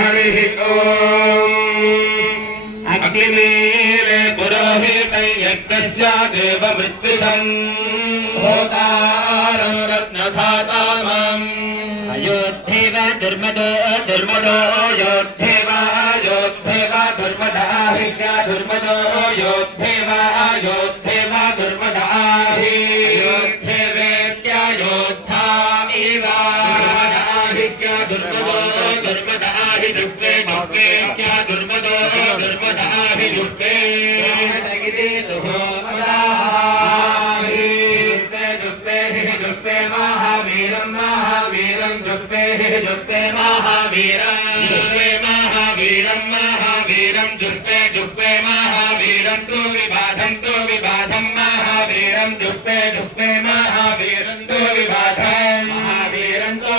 हरिः ॐ अग्निमीले पुरोहितं यज्ञस्य देवमृत्युषम् होतारं रत्नधातामम् अयोध्येव दुर्मदो दुर्मदो योद्धेव योद्धेव दुर्मदाहित्या दुर्मदो योद्धेव योद्धेव दुर्मदाहि योद्धेवेत्या योद्धा इव दुर्मदाहित्या दुर्मदो दुर्मदाहि दुष्टे दुष्टेत्या दुर्मदो दुर्मदाहि दुष्टे महावीरं महावीरं जुप्पे जुप्पे महावीरं जुप्पे महावीरं महावीरं जुप्पे जुप्पे महावीरं तु विबाधं महावीरं जुप्पे जुप्पे महावीरं तु विबाधं महावीरं तु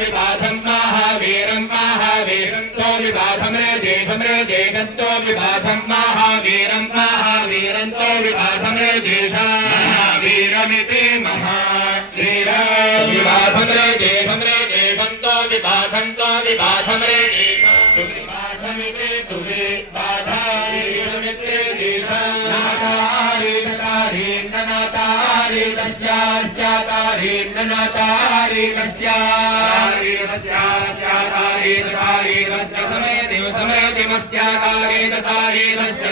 विबाधं महावीरं महावीरं तु विबाधं रे जेषं तु विबाधं महावीरं महावीरं तु विबाधं रे जेषा महावीरमिति महा विबाधं रे जेषं तो विबाधं रे जेषं तु विबाधमिति तु विबाधारिमित्रे जेषं नातारि ततारि ननातारि तस्यास्यातारि ननातारि तस्यातारि तस्यास्यातारि ततारि तस्य समृतिमस्यातारि ततारि तस्य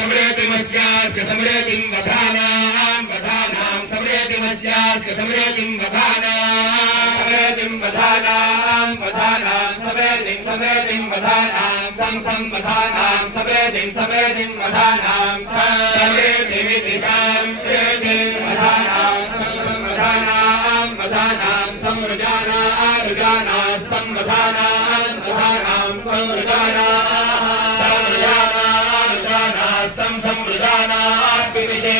समृतिमस्यास्य समृतिं वधानां समृतिमस्यास्य समृतिं वधानां समृतिं वधानां संवधानां समृतिं वधानां समृतिमिति समृतिं वधानां वधानां संवृजाना संवधानां संवृजाना संवृजाना पिपिषे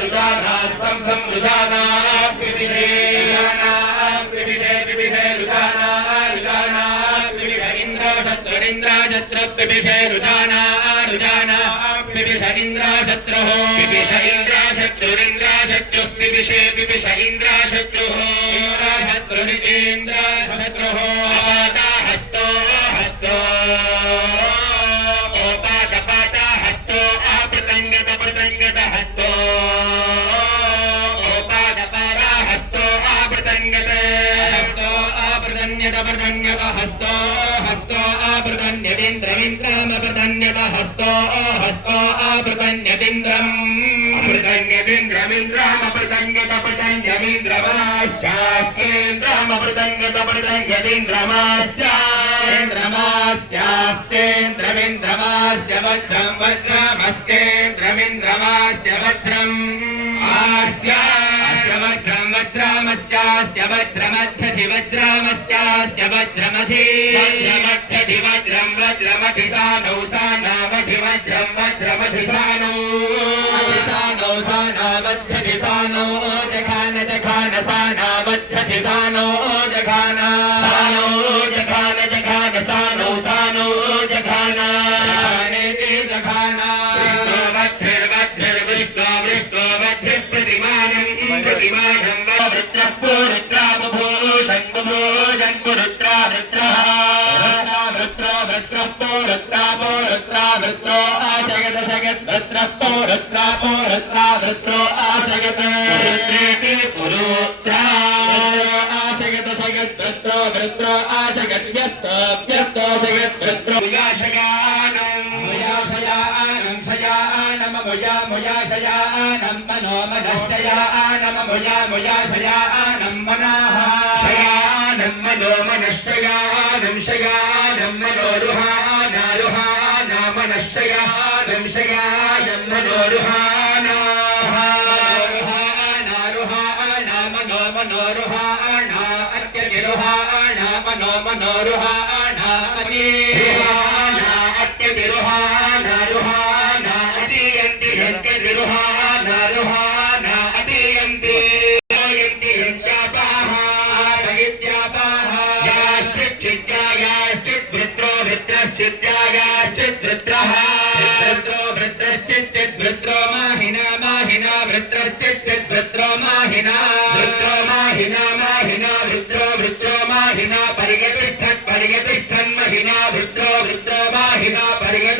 रुजाना संवृजाना पिपिषे रुजाना इंद्राशत्र पिपिषे रुजाना पिपिष इंद्राशत्रुः पिपिष इंद्राशत्रुः पिपिष इंद्राशत्रुः इंद्राशत्रुः अपाता हस्तो ओपाता हस्तो अपृतंगत हस्तो ओपाता हस्तो अपृतंगत हस्तो अपृतन्यदिन्द्रमिन्द्रमपृतन्यत हस्तो अपृतन्यदिन्द्रम् अपृतन्यदिन्द्रमिन्द्रमास्यास्येन्द्रमपृतन्यदिन्द्रमास्येन्द्रमिन्द्रमास्य वज्रं वज्रमस्येन्द्रमिन्द्रमास्य वज्रम् आस्यास्य वज्रं वज्रमस्यास्य वज्रमध्यधि वज्रमस्यास्य वज्रमधि वज्रमध्यधि वज्रं वज्रमधि सानौ सानावधि वज्रं वज्रमधि सानौ सानावध्यधि सानो जघान सानावध्यधि सानो जघान सानो जघान प्रतिमानं वृत्रः पुरुत्राबभूषन् पुरुत्रा वृत्रो आशयत वृत्रः पुरुत्रा आशयत वृत्रेति पुरुत्रा आशयत वृत्रो आशयत व्यस्तो शयत वृत्रो शयानं मनो मनश्शयानं शयानं मनः शयानं मनो मनश्शयानं मनोरुहाना मनश्शयानं शयानं मनोरुहाना मनोरुहाना अत्यतिरुहाना मनोरुहाना अतिरुहाना अत्यतिरुहाना रुहाना अतियन्ति हन्त्यतिरुहाना रुहाना अतियन्ति वृत्रो माहिना वृत्रश्चिद्वृत्रो माहिना वृत्रो माहिना वृत्रो माहिना परिगतिष्ठ रुद्रो रुद्रो वाहिना परिगे